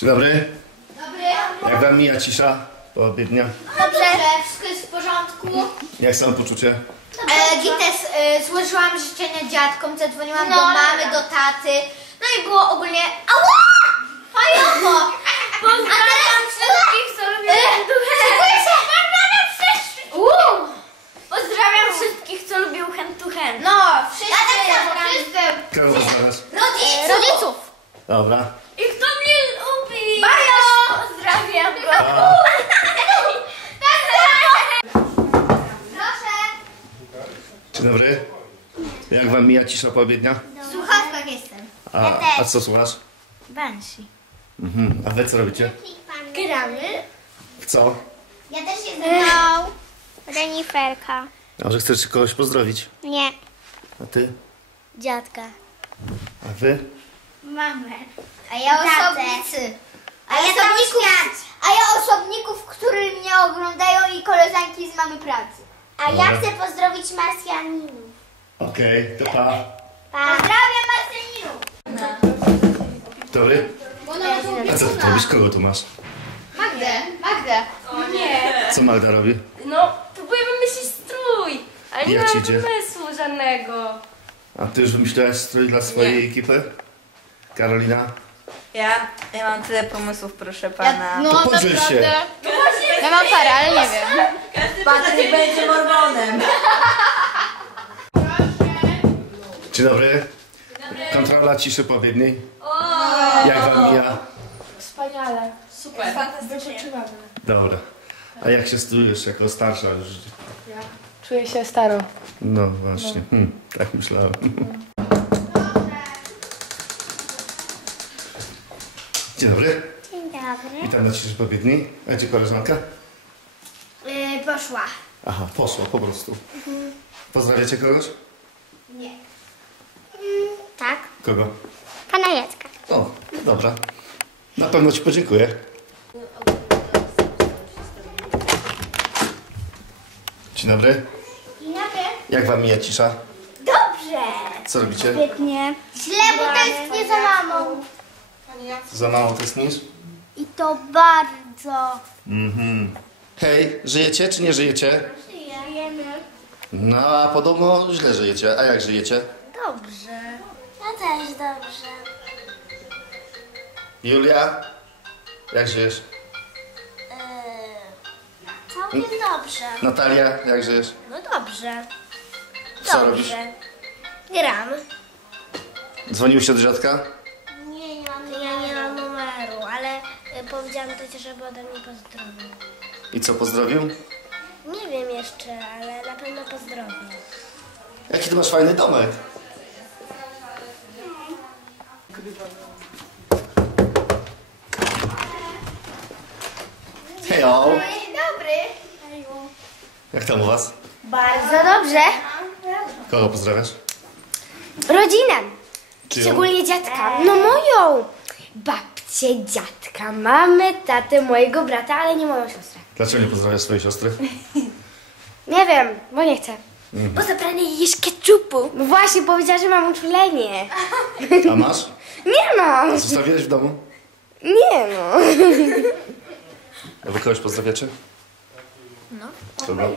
Dzień dobry. Dobry. Jak wam mija cisza po obiednia? Dobrze. Wszystko jest w porządku. Jak samopoczucie? E, Gites, e, złożyłam życzenia dziadkom, zadzwoniłam do mamy, do taty. No i było ogólnie... Ała! Fajowo! Pozdrawiam wszystkich, co lubią Uuu! Pozdrawiam wszystkich, co lubią hand to hand. No, wszyscy. Ja tak samo, wszyscy. Kogo pozdrawiasz? Rodziców. Rodziców. Dobra. I kto mnie lubi? Bajo! Pozdrawiam go. A, Proszę. Dzień dobry. Jak wam mija cisza po obiednia? W słuchawkach jestem. A, a co słuchasz? Banshee. Mhm. A wy co robicie? Gramy. W co? Ja też jestem. No, reniferka. A może chcesz kogoś pozdrowić? Nie. A ty? Dziadka. A wy? Mamy. A ja osobnicy. A ja osobników, a ja osobników, którzy mnie oglądają i koleżanki z mamy pracy. A ja chcę pozdrowić Marsjaninów. Okej, to pa. Pozdrawiam Marcelinów. Dobry. A co ty robisz? Kogo tu masz? Magdę, Magdę. Co Magda robi? No, próbuję wymyślić strój. Ale nie Jak ci mam idzie? pomysłu żadnego. A ty już wymyślałaś strój dla swojej ekipy? Karolina? Ja, ja mam tyle pomysłów, proszę pana. To podziel się. Ja mam parę, ale nie wiem. Patryk będzie mormonem. Dzień dobry. Kontrola ciszy po obiedniej. Jak wam mija? Wspaniale. Super. Fantastycznie. Dobra. A jak się stylujesz jako starsza już? Czuję się staro. No właśnie, hmm, tak myślałem. Dzień dobry. Dzień dobry. Witam na ciszy po obiedniej. A gdzie koleżanka? Poszła. Aha, poszła po prostu. Pozdrawiacie kogoś? Nie. Tak? Kogo? Pana Jacka. O, dobra. Na pewno ci podziękuję. Dzień dobry. Dzień dobry. Jak wam mija cisza? Dobrze. Co robicie? Świetnie. Źle, bo tęsknię za mamą. Za mało tęsknisz? I to bardzo. Mhm. Hej, żyjecie czy nie żyjecie? Żyjemy. No, a podobno źle żyjecie. A jak żyjecie? Dobrze. Ja też dobrze. Julia? Jak żyjesz? Yy, całkiem dobrze. Natalia, jak żyjesz? No dobrze. Co robisz? Gram. Dzwonił się do dziadka? Nie, nie mam, ja nie mam numeru, ale y, powiedziałam też, żeby ode mnie pozdrowił. I co, pozdrowił? Nie wiem jeszcze, ale na pewno pozdrowił. Jaki ty masz fajny domek? Hejo! Dzień dobry. Jak tam u was? Bardzo dobrze. Kogo pozdrawiasz? Rodzinę, Czyją? szczególnie dziadka. No moją. Babcię, dziadka, mamy, tatę, mojego brata, ale nie moją siostrę. Dlaczego nie pozdrawiasz swojej siostry? Nie wiem, bo nie chcę. Bo zabranie jej ketchupu. No właśnie, powiedziała, że mam uczulenie. A masz? Nie mam. Zostawiłeś w domu? Nie no. A wy kogoś pozdrawiacie? No. Kogo?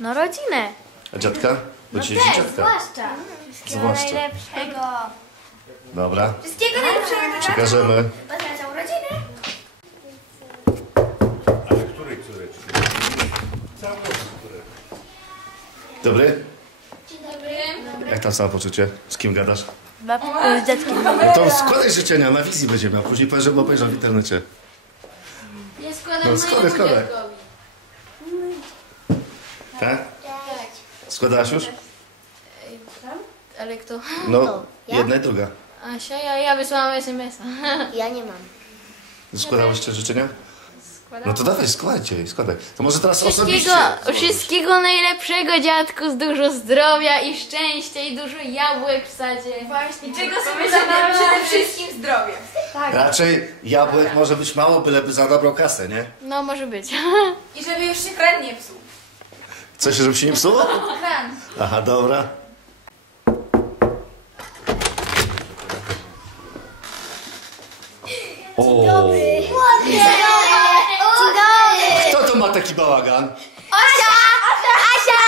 No rodzinę. A dziadka? Bo dzisiaj jest dziadka. Zwłaszcza. Zwłaszcza. Najlepszego. Dobra, Wszystkiego najlepszego. przekażemy. Pozdrawiam całą rodzinę. Dobry? Jak tam samopoczucie? Z kim gadasz? Z dzieckiem. To składaj życzenia, na wizji będziemy, a później powiesz, że obejrzał w internecie. Ja składam No składaj, składaj. Tak? Składałaś już? Ale kto? No, jedna i druga. Asia, ja, ja wysłałam SMS-a. Ja nie mam. Składałyście życzenia? No to dawaj, składajcie, składaj. To może teraz Wszystkiego, osobiście. wszystkiego najlepszego dziadku, z dużo zdrowia i szczęścia i dużo jabłek w sadzie. Właśnie. I czego sobie Przede wszystkim zdrowie. Raczej jabłek może być mało, byleby za dobrą kasę, nie? No może być. I żeby już się kran nie psuł. Coś, żeby się nie psuło? Kran. Aha, dobra. Jaki bałagan. Asia! Asia!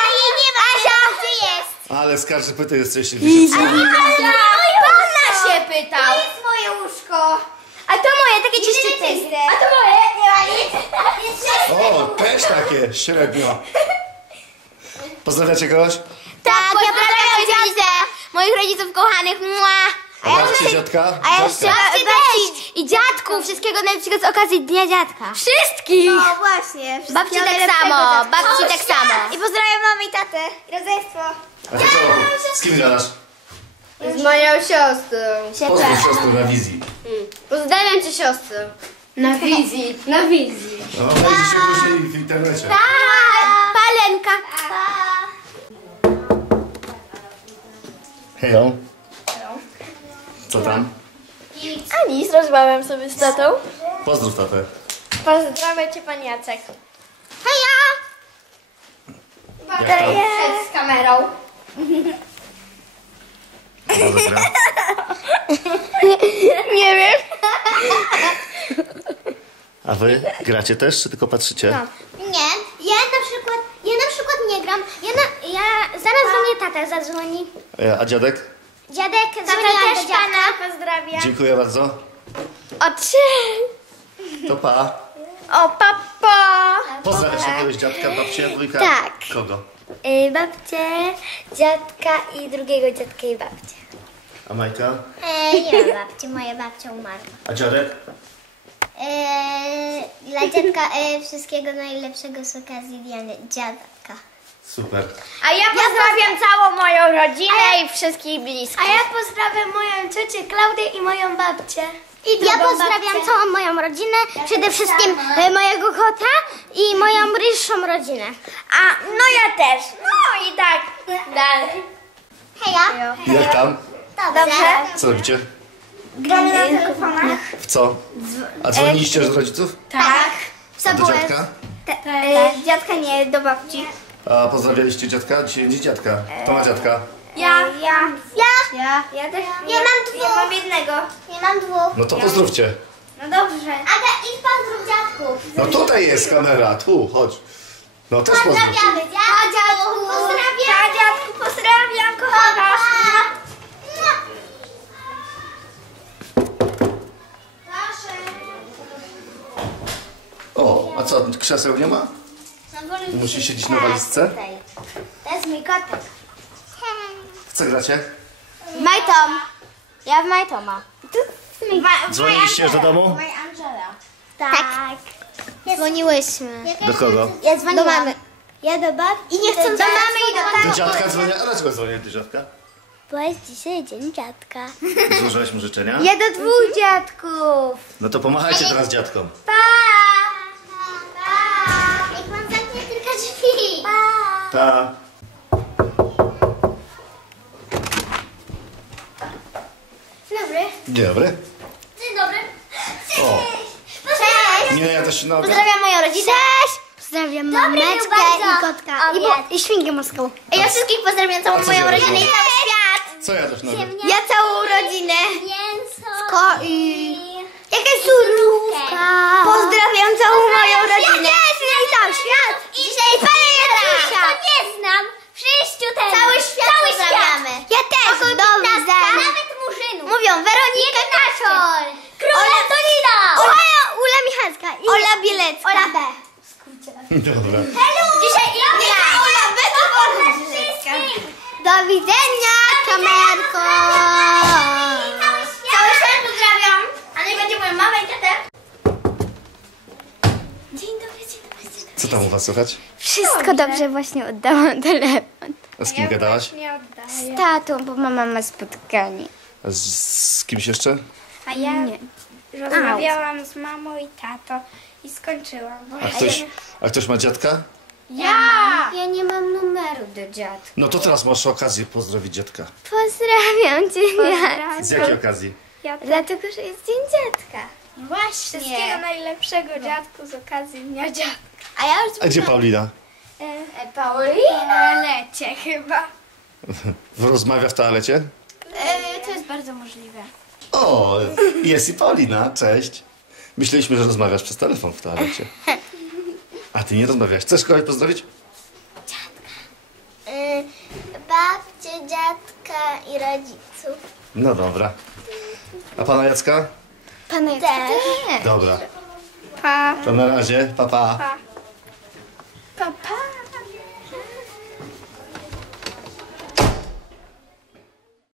Asia! Gdzie jest? Ale skarżypyty jesteście, wiecie co? Pana się pytał. To jest moje łóżko. A to moje, takie czyste. A to moje, nie ma nic. O, też takie, średnio. Pozdrawiacie kogoś? Tak, ja pozdrawiam rodzicę. Moich rodziców kochanych. Mua. A babci, ciotka? A ja jeszcze babci i dziadku. Wszystkiego najlepszego z okazji Dnia Dziadka. Wszystkich. No właśnie. Babci tak samo, babci tak samo. I pozdrawiam mamę i tatę. I rodzeństwo. A ty co? Z kim gadasz? Z moją siostrą. Pozdrów siostrę na wizji. Pozdrawiam cię siostrę. Na wizji, na wizji. No, będzie się później w internecie. Palenka. Hejo. Co tam? A nic, rozmawiam sobie z tatą. Pozdrów tatę. Pozdrawiam cię pan Jacek. Heja. Jak tam? Z kamerą. Dobra. Nie wiem. A wy gracie też, czy tylko patrzycie? Nie, ja na przykład, ja na przykład nie gram. Ja, na, ja zaraz do mnie tata zadzwoni. E, A dziadek? Dzwoni też do dziadka. Pozdrawiam. Dziękuję bardzo. O trzy. To pa. O papa. Pozdrawiasz jakiegoś dziadka, babcię, dwójka? Tak. Kogo? Y, babcię, dziadka i drugiego dziadka i babcię. A Majka? E, nie ma babci, moja babcia umarła. A dziadek? E, dla dziadka e, wszystkiego najlepszego z okazji dnia dziadka. Super. A ja pozdrawiam całą moją rodzinę i wszystkich bliskich. A ja pozdrawiam moją ciocię Klaudię i moją babcię. I Ja drugą pozdrawiam babcię. całą moją rodzinę, przede wszystkim e, mojego kota i moją bliższą rodzinę. A, no ja też. No i tak dalej. Heja. Jak tam? Dobrze. Co robicie? Gramy na telefonach. W co? A dzwoniliście do rodziców? Tak. A do dziadka? E, dziadka nie, do babci. A pozdrawialiście dziadka? Dzisiaj będzie dziadka. Kto ma dziadka? Ja. Ja. Ja? Ja. Ja też Ja mam dwóch. Ja mam jednego. Ja mam dwóch. No to pozdrówcie. No dobrze. Aga, idź pozdrów dziadków. No tutaj jest kamera, tu, chodź. No też pozdrów. Pozdrawiamy dziadku. Pozdrawiam. Ja dziadku pozdrawiam, kocham was. O, a co, krzeseł nie ma? Musi siedzieć na walizce? To jest mój kotek. W co gracie? Majtom. Ja w Majtoma. Dzwoniliście już do domu? Tak. Dzwoniłyśmy. Do kogo? Ja dzwoniłam. Do mamy. Ja do babci. I nie chcę do mamy i do taty. Do dziadka dzwonię. A dlaczego dzwonię do dziadka? Bo jest dzisiaj dzień dziadka. Złożyłeś mu życzenia? Ja do dwóch dziadków. No to pomachajcie teraz dziadkom. Pa! Niech pan zamknie tylko drzwi. Pa! Ta. Dzień dobry. Dzień dobry. Dzień dobry. O, Cześć. nie, ja też się. Pozdrawiam moją rodzinę. Cześć. Pozdrawiam mameczkę i kotka. I, bo, I świnkę morską. A ja wszystkich pozdrawiam całą co moją rodzinę i cały świat. Co ja też nogę? Ja całą rodzinę. Mięso. Ko- i... Jakaś surówka. Pozdrawiam całą moją rodzinę. Ja też, i cały świat. Dzisiaj Pamiętam. To nie znam. Przyjściu ten. Cały świat Cały pozdrawiamy. świat. Ja też, Około dobrze. 15, Nawet murzynów. Mówią Weronika Kaczor. Króla Tonina. Ula, Ula Michalska. I Ola Bielecka. Ola B. Dobra. Dzisiaj ja Nie, Ola B to Ola Bielecka. Do widzenia, kamerko. Cały świat pozdrawiam. A nie będzie moją mamę i tatę. Dzień dobry, dzień dobry, dzień dobry. Co tam u was słychać? Wszystko dobrze, właśnie oddałam telefon. A z kim gadałaś? Z tatą, bo mama ma spotkanie. A z, z kimś jeszcze? A ja rozmawiałam z mamą i tatą i skończyłam. A ktoś, a ktoś ma dziadka? Ja! Ja nie mam numeru do dziadka. No to teraz masz okazję pozdrowić dziadka. Pozdrawiam cię, dziadku. Z jakiej okazji? Dlatego, że jest dzień dziadka. Właśnie. Wszystkiego najlepszego dziadku z okazji Dnia Dziadka. A ja już A gdzie Paulina? E, Paulina. Na lecie chyba. Rozmawia w toalecie? E, to jest bardzo możliwe. O, jest i Paulina, cześć. Myśleliśmy, że rozmawiasz przez telefon w toalecie. A ty nie rozmawiasz. Chcesz kogoś pozdrowić? Y, babcię, dziadka i rodziców. No dobra. A pana Jacka? Pana Też. Dobra. To na razie. Pa, pa.